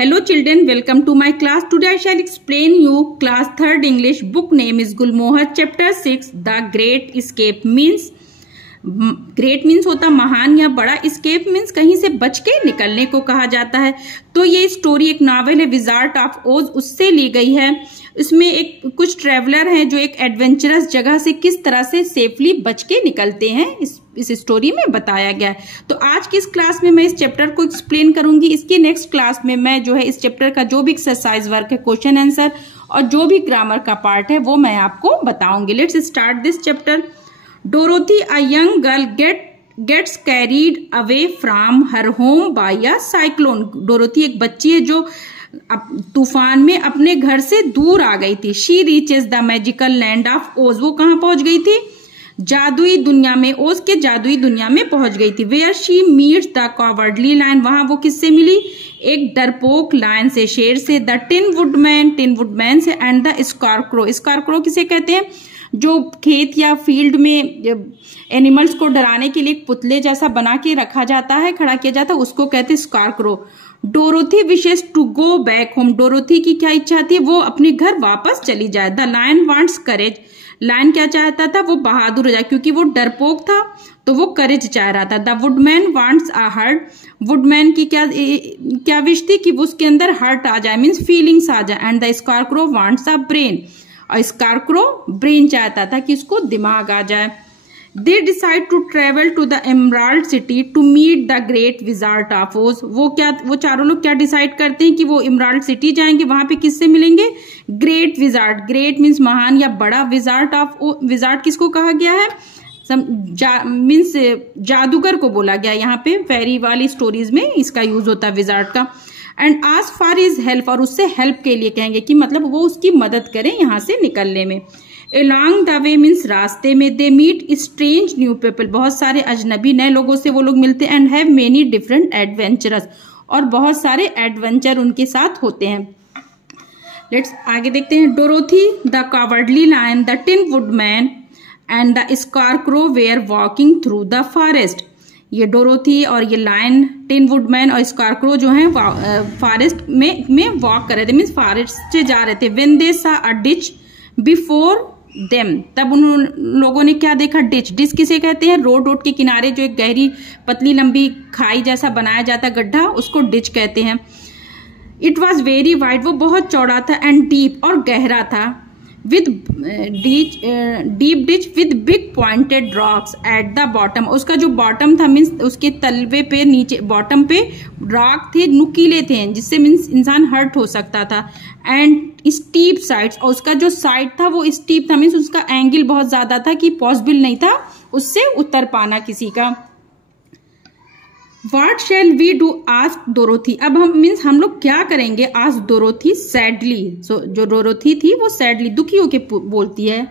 Hello children, welcome to my class. Today I shall explain you class 3rd English. Book name is Gulmohar. Chapter 6 The Great Escape means great means होता महान या बड़ा, escape means कहीं से बच के निकलने को कहा जाता है। तो ये स्टोरी एक नॉवेल है विजार्ड ऑफ ओज, उससे ली गई है। इसमें एक कुछ ट्रेवलर हैं जो एक एडवेंचरस जगह से किस तरह से सेफली बच के निकलते हैं, इस स्टोरी में बताया गया है। तो आज की इस क्लास में मैं इस चैप्टर को एक्सप्लेन करूंगी। इसकी नेक्स्ट क्लास में मैं जो है इस चैप्टर का जो भी एक्सरसाइज वर्क है, क्वेश्चन आंसर और जो भी ग्रामर का पार्ट है वो मैं आपको बताऊंगी। Let's start this chapter. Dorothy, a young girl, gets carried away from her home by a cyclone. Dorothy एक बच्ची है जो तूफान में अपने घर से दूर आ गई थी। She reaches the magical land of Oz. वो कहाँ पहुंच गई थी? जादुई दुनिया में, ओज के जादुई दुनिया में पहुंच गई थी। Where she meets the cowardly lion. वहां वो किससे मिली? एक डरपोक लायन से, शेर से। The tin woodman से, and the scarecrow. Scarecrow किसे कहते हैं? जो खेत या फील्ड में एनिमल्स को डराने के लिए एक पुतले जैसा बना के रखा जाता है, खड़ा किया जाता है, उसको कहते हैं scarecrow. Dorothy wishes to go back home. Dorothy की क्या इच्छा थी? वो अपने घर वापस चली जाए। The lion wants courage. Lion क्या चाहता था? वो बहादुर हो जाए, क्योंकि वो डरपोक था तो वो करेज चाह रहा था। The woodman wants a heart. Woodman की क्या विश थी? कि वो उसके अंदर हर्ट आ जाए, मीन्स फीलिंग्स आ जाए। And the scarecrow wants a brain. और स्कारक्रो ब्रेन चाहता था कि उसको दिमाग आ जाए। They decide to travel to the emerald city to meet the great wizard of Oz. वो चारों लोग क्या डिसाइड करते हैं कि वो एमराल्ड सिटी जाएंगे। वहां पे किससे मिलेंगे? Great wizard. ग्रेट मीन्स महान या बड़ा, विजार्ड ऑफ विजार्ड किसको कहा गया है? मीन्स जादूगर को बोला गया। यहाँ पे फेरी वाली स्टोरीज में इसका यूज होता है विजार्ड का। And ask for his help. और उससे हेल्प के लिए कहेंगे कि मतलब वो उसकी मदद करें यहाँ से निकलने में। Along the way मीन्स रास्ते में। They meet strange new people. बहुत सारे अजनबी नए लोगों से वो लोग मिलते हैं। And have many different adventurous. और बहुत सारे एडवेंचर उनके साथ होते हैं। लेट्स आगे देखते हैं। Dorothy, the cowardly lion, the tin woodman and the scarecrow were walking through the forest. ये डोरोथी और ये लायन, टिन वुडमैन और स्कारक्रो जो हैं फॉरेस्ट में वॉक कर रहे थे, मीन्स फॉरेस्ट से जा रहे थे। व्हेन दे सा अ डिच बिफोर देम. तब उन लोगों ने क्या देखा? डिच. डिच किसे कहते हैं? रोड के किनारे जो एक गहरी पतली लंबी खाई जैसा बनाया जाता गड्ढा, उसको डिच कहते हैं। It was very wide. वो बहुत चौड़ा था। एंड डीप और गहरा था। With deep ditch with big pointed rocks at the bottom. उसका जो बॉटम था, मीन्स उसके तलवे पे नीचे बॉटम पे रॉक थे, नुकीले थे, जिससे मीन्स इंसान हर्ट हो सकता था। And steep sides. और उसका जो साइड था वो स्टीप था, मीन्स उसका एंगल बहुत ज्यादा था कि पॉसिबल नहीं था उससे उतर पाना किसी का। What shall we do? asked Dorothy. अब हम लोग क्या करेंगे? asked Dorothy sadly. So जो डोरोथी थी वो sadly दुखी होके बोलती है।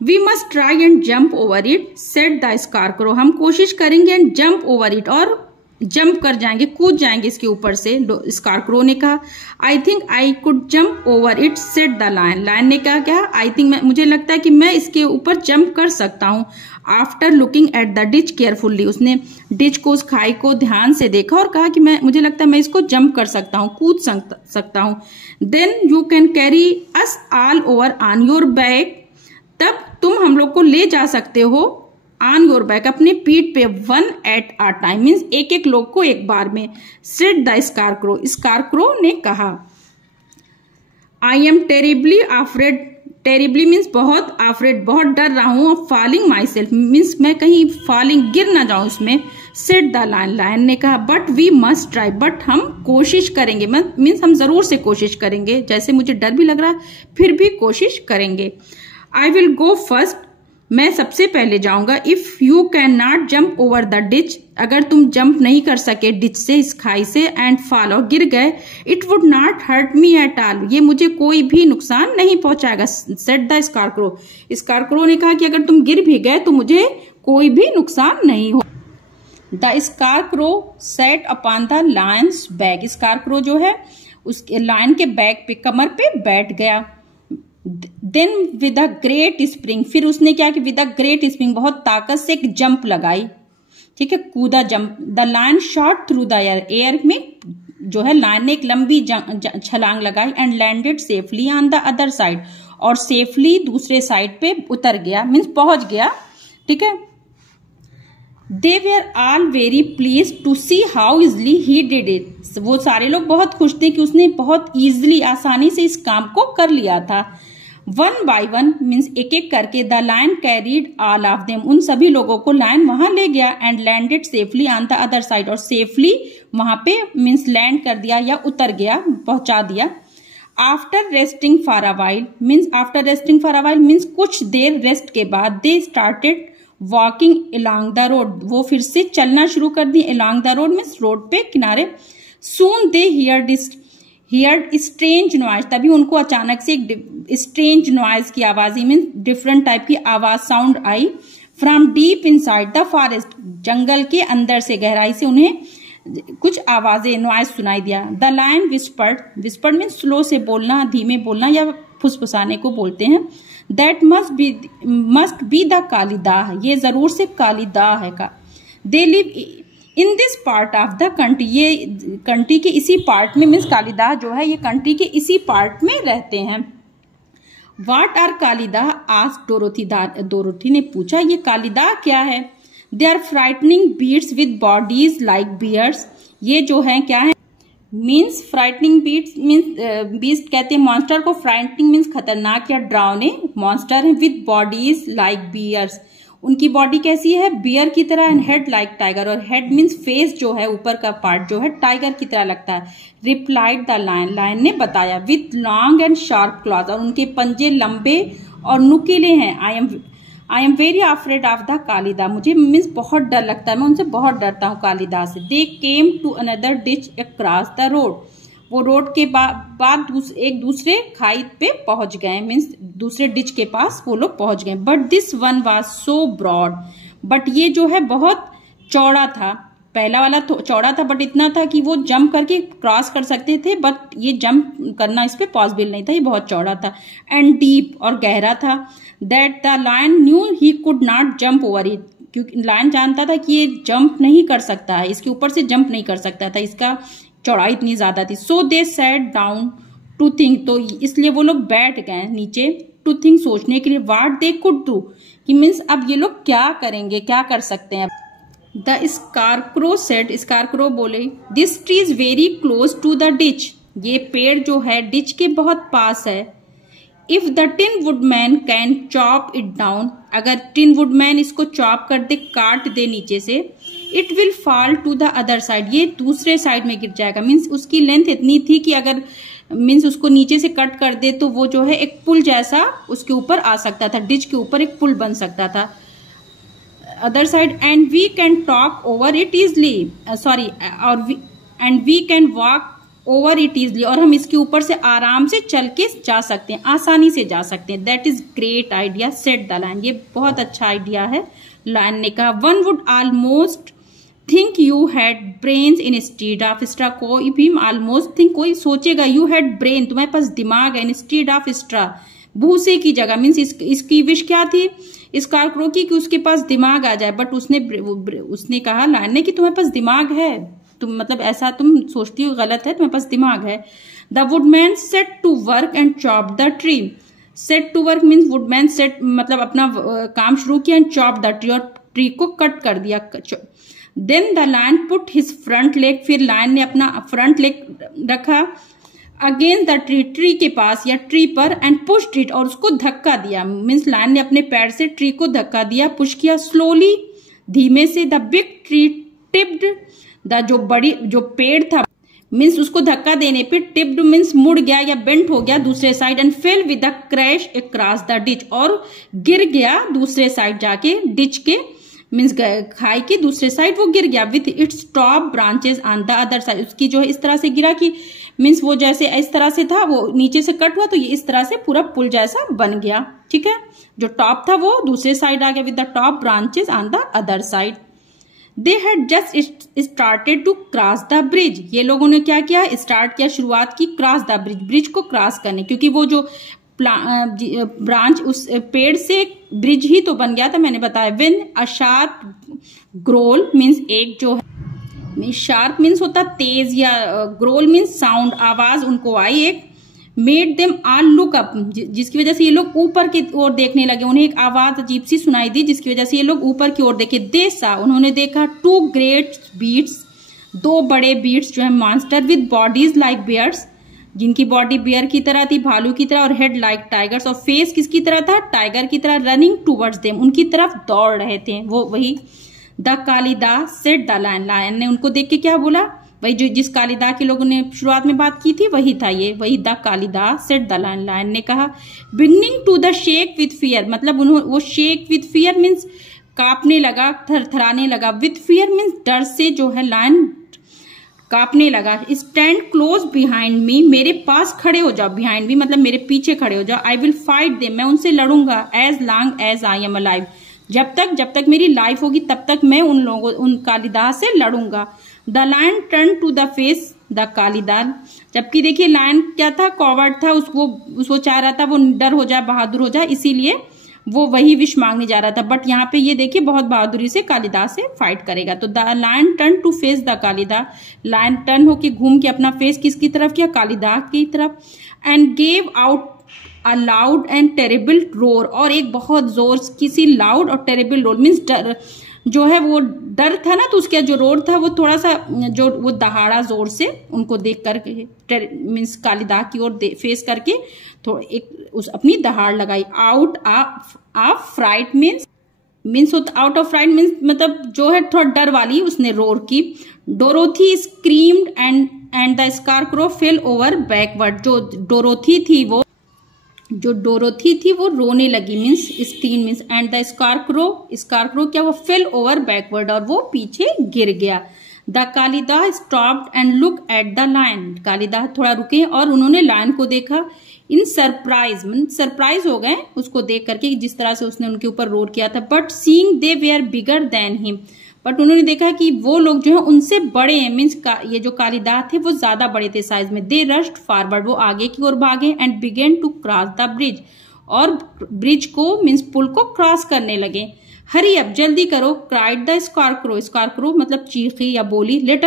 We must try and jump over it, said the Scarecrow. हम कोशिश करेंगे and jump over it, और जंप कर जाएंगे, कूद जाएंगे इसके ऊपर से। स्कारक्रो ने कहा I think I could jump over it, said the lion. Lion ने कहा क्या? आई थिंक, मुझे लगता है कि मैं इसके ऊपर जंप कर सकता हूँ। After looking at the ditch carefully. उसने डिच को, उस खाई को ध्यान से देखा और कहा कि मुझे लगता है मैं इसको जंप कर सकता हूँ, कूद सकता हूँ। Then you can carry us all over on your back. तब तुम हम लोग को ले जा सकते हो ऑन योर बैक, अपने पीठ पे, one at a time, means एक लोग को एक बार में। Said the scarecrow. स्कारक्रो ने कहा I am terribly afraid. Terribly means बहुत, अफ्रेड बहुत डर रहा हूं। फॉलिंग माई सेल्फ मीन्स मैं कहीं फॉलिंग गिर ना जाऊं उसमें। Said the lion. लायन ने कहा but we must try. But हम कोशिश करेंगे, मीन्स हम जरूर से कोशिश करेंगे, जैसे मुझे डर भी लग रहा है फिर भी कोशिश करेंगे। I will go first. मैं सबसे पहले जाऊंगा। If you can not jump over the ditch. अगर तुम जंप नहीं कर सके डिच से, इस खाई से, एंड फॉल और गिर गए, it would not hurt me at all. ये मुझे कोई भी नुकसान नहीं पहुंचाएगा। Said the scarecrow. स्कारक्रो ने कहा कि अगर तुम गिर भी गए तो मुझे कोई भी नुकसान नहीं हो। The scarecrow set upon the Lions back. Scarecrow जो है उसके लायन के बैक पे, कमर पे बैठ गया। Then with a great spring. फिर उसने क्या कि विद अ ग्रेट स्प्रिंग, बहुत ताकत से एक जंप लगाई। ठीक है, कूदा, jump. The lion shot through the air. Air में जो है लायन ने एक लंबी छलांग लगाई and landed safely on the other side, और सेफली दूसरे साइड पे उतर गया, मीन्स पहुंच गया। ठीक है। They were all very please to see how easily he did it. वो सारे लोग बहुत खुश थे कि उसने बहुत इजली, आसानी से इस काम को कर लिया था। वन बाय वन मीन्स एक एक करके the lion carried all of them, उन सभी लोगों को लायन वहां ले गया and landed safely on the other side, और सेफली वहां पे मीन्स लैंड कर दिया या उतर गया, पहुंचा दिया। After resting for a while means, after resting for a while means कुछ देर रेस्ट के बाद they started walking along the road, वो फिर से चलना शुरू कर दिए along the road means road पे किनारे। सून दे हियर्ड स्ट्रेंज नॉइज, तभी उनको अचानक से एक स्ट्रेंज नॉइज की आवाज, मीन्स डिफरेंट टाइप की आवाज साउंड आई। From deep inside the forest, जंगल के अंदर से, गहराई से उन्हें कुछ आवाजें, नॉइज सुनाई दिया। The lion whispered means slow से बोलना, धीमे बोलना या फुसफुसाने को बोलते हैं। That must be the Kalidah, ये जरूर से कालिदाह है का। They live in this part of the country, ये कंट्री के इसी पार्ट में, मीन्स कालिदाह जो है ये कंट्री के इसी पार्ट में रहते हैं। What are Kalidah asked Dorothy, Dorothy ने पूछा ये कालिदाह क्या है। They are frightening beats with bodies like bears, ये जो है क्या है, means frightening beats means beast कहते हैं मॉन्स्टर को, फ्राइटनिंग मीन्स खतरनाक या डरावने मॉन्स्टर है। विद बॉडीज लाइक बियर्स, उनकी बॉडी कैसी है, बियर की तरह, एंड हेड लाइक टाइगर, और हेड मीन्स फेस जो है ऊपर का पार्ट जो है टाइगर की तरह लगता है। रिप्लाइड द लायन, लायन ने बताया। With long and sharp claws, और उनके पंजे लंबे और नुकीले हैं। I am very afraid of the Kalidah, मुझे मीन्स बहुत डर लगता है, मैं उनसे बहुत डरता हूँ कालिदाह से। They came to another ditch across the road, वो रोड के बाद एक दूसरे खाई पे पहुंच गए, मीन्स दूसरे डिच के पास वो लोग पहुंच गए। But this one was so broad, but ये जो है बहुत चौड़ा था। पहला वाला तो चौड़ा था बट इतना था कि वो जंप करके क्रॉस कर सकते थे, बट ये जंप करना इस पे पॉसिबल नहीं था, ये बहुत चौड़ा था। एंड डीप, और गहरा था। That the lion knew he could not jump over it, क्योंकि लायन जानता था कि ये जंप नहीं कर सकता है, इसके ऊपर से जंप नहीं कर सकता था, इसका चौड़ाई इतनी ज्यादा थी। सो दे सैट डाउन टू थिंक, तो इसलिए वो लोग बैठ गए नीचे, टू थिंक सोचने के लिए। व्हाट दे कुड डू, कि मीन्स अब ये लोग क्या करेंगे, क्या कर सकते हैं। द स्कारक्रो सेड, स्कारक्रो बोले, this tree is very close to the ditch, ये पेड़ जो है डिच के बहुत पास है। If the tin woodman can chop it down, अगर टिन वुडमैन इसको चॉप कर दे, काट दे नीचे से, it will fall to the other side, ये दूसरे साइड में गिर जाएगा। मीन्स उसकी लेंथ इतनी थी कि अगर मीन्स उसको नीचे से कट कर दे तो वो जो है एक पुल जैसा उसके ऊपर आ सकता था, डिच के ऊपर एक पुल बन सकता था other side. And we can talk over it easily, sorry, और and we can walk over it easily, और हम इसके ऊपर से आराम से चल के जा सकते हैं, आसानी से जा सकते हैं। That is great idea said the lion, ये बहुत अच्छा आइडिया है, लायन ने कहा। One would almost think you had brains instead of straw, कोई भी ऑलमोस्ट थिंक, कोई सोचेगा, यू हैड ब्रेन, तुम्हारे पास दिमाग है, इन स्टीड ऑफ स्ट्रा, भूसे की जगह। मीन्स इसकी विश क्या थी स्कारक्रो की, कि उसके पास दिमाग आ जाए, बट उसने कहा लायन ने कि तुम्हारे पास दिमाग है, तुम मतलब ऐसा तुम सोचती हो गलत है, तुम्हारे पास दिमाग है। The woodman set to work and chop the tree, set to work means woodman set मतलब अपना काम शुरू किया, एंड चॉप द ट्री, और ट्री को कट कर दिया। Then the lion put his front leg, फिर लायन ने अपना फ्रंट लेग रखा अगेंस्ट द ट्री, ट्री के पास या ट्री पर, एंड पुश्ड इट, और उसको धक्का दिया। मीन्स लायन ने अपने पैर से ट्री को धक्का दिया, पुश किया स्लोली, धीमे से। The big tree tipped, the जो पेड़ था मीन्स उसको धक्का देने पे टिप्ड मीन्स मुड़ गया या बेंट हो गया दूसरे side, and fail with the crash across the ditch, और गिर गया दूसरे साइड जाके, डिच के मीन्स खाई के दूसरे साइड वो गिर गया। With its top branches on the other side, उसकी जो है इस तरह से गिरा कि मीन्स वो जैसे इस तरह से था, वो नीचे से कट हुआ तो ये इस तरह से पूरा पुल जैसा बन गया। ठीक है, जो टॉप था वो दूसरे साइड आ गया, with the top branches on the other side. They had just started to cross the bridge, ये लोगों ने क्या किया, स्टार्ट किया, शुरुआत की क्रॉस द ब्रिज, ब्रिज को क्रॉस करने, क्योंकि वो जो ब्रांच उस पेड़ से ब्रिज ही तो बन गया था, मैंने बताया। When a sharp growl means एक जो शार्प मीन्स होता तेज, या ग्रोल मीन्स साउंड, आवाज उनको आई एक। Made them all look up, जिसकी वजह से ये लोग ऊपर की ओर देखने लगे, उन्हें एक आवाज अजीब सी सुनाई दी जिसकी वजह से ये लोग ऊपर की ओर देखे। दे सा, उन्होंने देखा, टू ग्रेट बीट्स, दो बड़े बीट्स जो है monster with bodies like bears, जिनकी बॉडी बियर की तरह थी, भालू की तरह, और हेड लाइक टाइगर्स, और फेस किसकी तरह था, टाइगर की तरह। रनिंग टूवर्ड्स देम, उनकी तरफ दौड़ रहे थे, वो वही। The Kalidahs said the lion, lion ने उनको देख के क्या बोला, वही जो जिस कालिदास के लोगों ने शुरुआत में बात की थी वही था ये, वही the Kalidahs said the lion, lion ने कहा। Beginning to the shake with fear, मतलब वो शेक विथ फियर मीन्स कांपने लगा, थरथराने लगा। विथ फियर मीन्स डर से जो है लायन कांपने लगा। स्टैंड क्लोज बिहाइंड मी, मेरे पास खड़े हो जाओ, बिहाइंड मी मतलब मेरे पीछे खड़े हो जाओ। आई विल फाइट देम, मैं उनसे लड़ूंगा। As long as I am alive, जब तक मेरी लाइफ होगी तब तक मैं उन कालिदास से लड़ूंगा। The lion turn to the face the Kalidahs, जबकि देखिए लायन क्या था, कॉवर्ड था, उसको चाह रहा था वो डर हो जाए, बहादुर हो जाए, इसीलिए वो वही विश मांगने जा रहा था। बट यहाँ पे ये देखिए बहुत बहादुरी से कालिदास से फाइट करेगा। तो the lion turn to face the Kalidahs, lion turn होके घूम के अपना फेस किसकी तरफ किया, कालिदास की तरफ। And gave out a loud and terrible roar, और एक बहुत जोर किसी लाउड और टेरेबल रोर मीन्स डर जो है, वो डर था ना, तो उसका जो रोर था वो थोड़ा सा जो वो दहाड़ा जोर से उनको देख करके, मीन्स कालिदास की ओर फेस करके थोड़ा एक उस अपनी दहाड़ लगाई। Out of fright means out of fright means मतलब जो है थोड़ा डर वाली उसने रोर की। Dorothy screamed and the scarecrow fell over backward, जो डोरोथी थी वो रोने लगी, means scream means, and the scarecrow क्या, वो फेल ओवर बैकवर्ड, और वो पीछे गिर गया। The Kalidahs stopped and look at the lion, Kalidahs थोड़ा रुके और उन्होंने लायन को देखा। इन सरप्राइज हो गए उसको देख करके, जिस तरह से उसने उनके ऊपर रोर किया था। But seeing they were bigger than him, but उन्होंने देखा कि वो लोग जो है उनसे बड़े हैं, मीन्स ये जो कालिदास थे वो ज्यादा बड़े थे साइज में। दे रश्ड फॉरवर्ड, वो आगे की ओर भागे। And began to cross the bridge, और ब्रिज को मीन्स पुल को क्रॉस करने लगे। हरी अप, जल्दी करो। क्राइड द स्कारक्रो, स्कारक्रो मतलब चीखी या बोली। लेट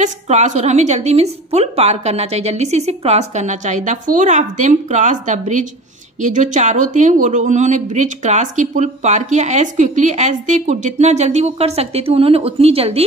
अस क्रॉस, और हमें जल्दी मीन्स पुल पार करना चाहिए, जल्दी से इसे क्रॉस करना चाहिए। The four of them cross the bridge, ये जो चारों थे वो उन्होंने ब्रिज क्रॉस की, पुल पार किया। As quickly as they could, जितना जल्दी वो कर सकते थे उन्होंने उतनी जल्दी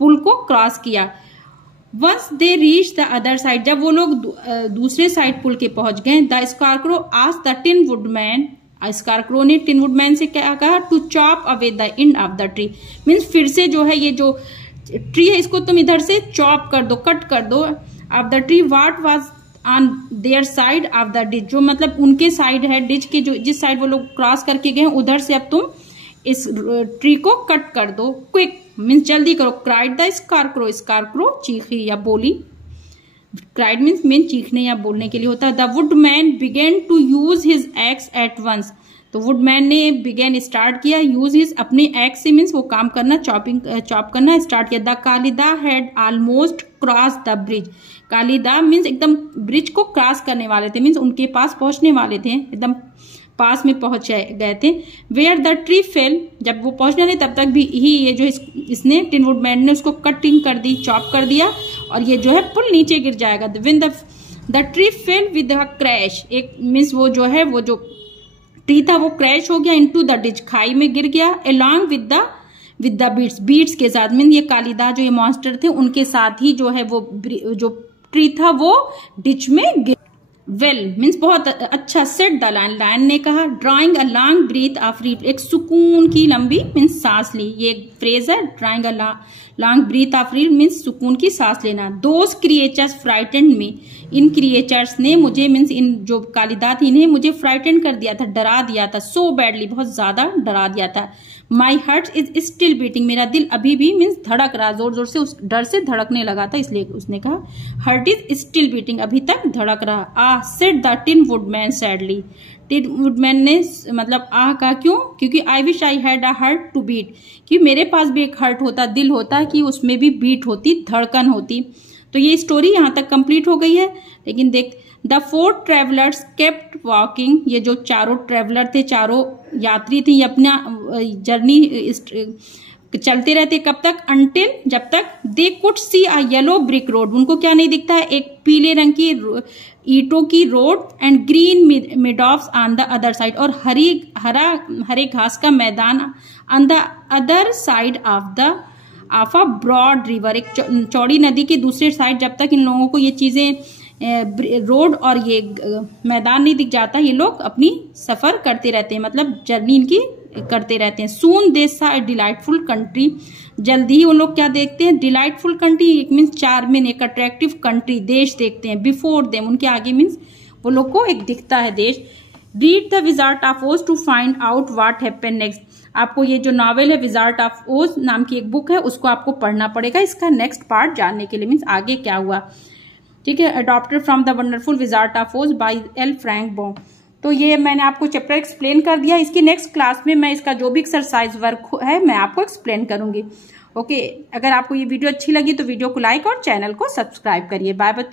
पुल को क्रॉस किया। Once they reach the other side, जब वो लोग दूसरे साइड पुल के पहुंच गए। The scarecrow asked the tin woodman, scarecrow ने टिन वुडमैन से क्या कहा, to chop away the end of the tree, means फिर से जो है ये जो ट्री है इसको तुम इधर से चॉप कर दो, कट कर दो। Of the tree what was on their side of the ditch, जो मतलब उनके साइड है डिच के, जो जिस साइड वो लोग क्रॉस करके गए उधर से अब तुम इस ट्री को कट कर दो। क्विक मीन्स जल्दी करो। क्राइड द स्कारक्रो, स्कारक्रो चीखी या बोली। क्राइड मीन्स चीखने या बोलने के लिए होता है। The woodman began to use his axe at once, तो वुडमैन ने बिगेन स्टार्ट किया, यूज हिज अपने एक्स से मीन्स वो काम करना, चॉप करना स्टार्ट किया। The Kalidahs had almost cross the bridge, Kalidahs means एकदम ब्रिज को क्रॉस करने वाले थे, मीन्स उनके पास पहुंचने वाले थे, एकदम पास में पहुंच गए थे। वेयर द ट्री फेल, जब वो पहुंचने लगे तब तक भी ये जो इसने टिन वुडमैन ने उसको कटिंग कर दी, चॉप कर दिया, और ये जो है पुल नीचे गिर जाएगा। When the tree fail with a crash, एक मीन्स वो जो है वो जो ट्री था वो क्रैश हो गया इनटू द डिच, खाई में गिर गया। अलोंग विद द बीट्स के साथ, मीन ये कालिदास जो ये मॉन्स्टर थे उनके साथ ही जो है वो जो ट्री था वो डिच में गिर। वेल मीन्स बहुत अच्छा। सेड द लायन, लायन ने कहा। Drawing a long breath of relief, एक सुकून की लंबी मीन्स सांस ली, ये एक फ्रेज है। Drawing a long breath of relief means सुकून की सांस लेना। Those creatures frightened me, in creatures ने मुझे मीन्स इन जो कालिदास इन्हें मुझे फ्राइटेंड कर दिया था, डरा दिया था। सो बैडली, बहुत ज्यादा डरा दिया था। My heart is still beating, मेरा दिल अभी भी मीन्स धड़क रहा, जोर जोर से उस डर से धड़कने लगा था, इसलिए उसने कहा हार्ट इज स्टिल बीटिंग, अभी तक धड़क रहा। Ah said the tin woodman sadly, tin woodman ने मतलब आह कहा, क्यों? क्योंकि I wish I had a heart to beat, कि मेरे पास भी एक हार्ट होता, दिल होता, कि उसमें भी बीट होती, धड़कन होती। तो ये स्टोरी यहाँ तक कंप्लीट हो गई है। लेकिन देख, the four travellers kept walking, ये जो चारों ट्रेवलर थे, चारों यात्री थे, ये अपना जर्नी चलते रहते कब तक, अंटिल जब तक they could see a yellow brick road, उनको क्या नहीं दिखता है, एक पीले रंग की ईंटों की road, and green meadows on the other side, और हरे घास का मैदान on the other side of a broad river, एक चौड़ी नदी के दूसरे साइड। जब तक इन लोगों को ये चीजें रोड और ये मैदान नहीं दिख जाता, ये लोग अपनी सफर करते रहते हैं, मतलब जर्नी इनकी करते रहते हैं। सून दे सा डिलाइटफुल कंट्री, जल्दी ही वो लोग क्या देखते हैं, डिलाइटफुल कंट्री, एक मीन्स चार्मिंग, एक अट्रैक्टिव कंट्री, देश देखते हैं। बिफोर देम, उनके आगे मीन्स वो लोग को एक दिखता है देश। Read the wizard of Oz to find out what happened next, आपको ये जो नॉवेल है विजार्ड ऑफ ओज नाम की एक बुक है, उसको आपको पढ़ना पड़ेगा इसका नेक्स्ट पार्ट जानने के लिए, मीन्स आगे क्या हुआ। ठीक है, adopted from the wonderful wizard of ओज बाय एल फ्रैंक बॉम। तो ये मैंने आपको चैप्टर एक्सप्लेन कर दिया। इसकी नेक्स्ट क्लास में मैं इसका जो भी एक्सरसाइज वर्क है मैं आपको एक्सप्लेन करूंगी। ओके, अगर आपको ये वीडियो अच्छी लगी तो वीडियो को लाइक और चैनल को सब्सक्राइब करिए। बाय बच्चों।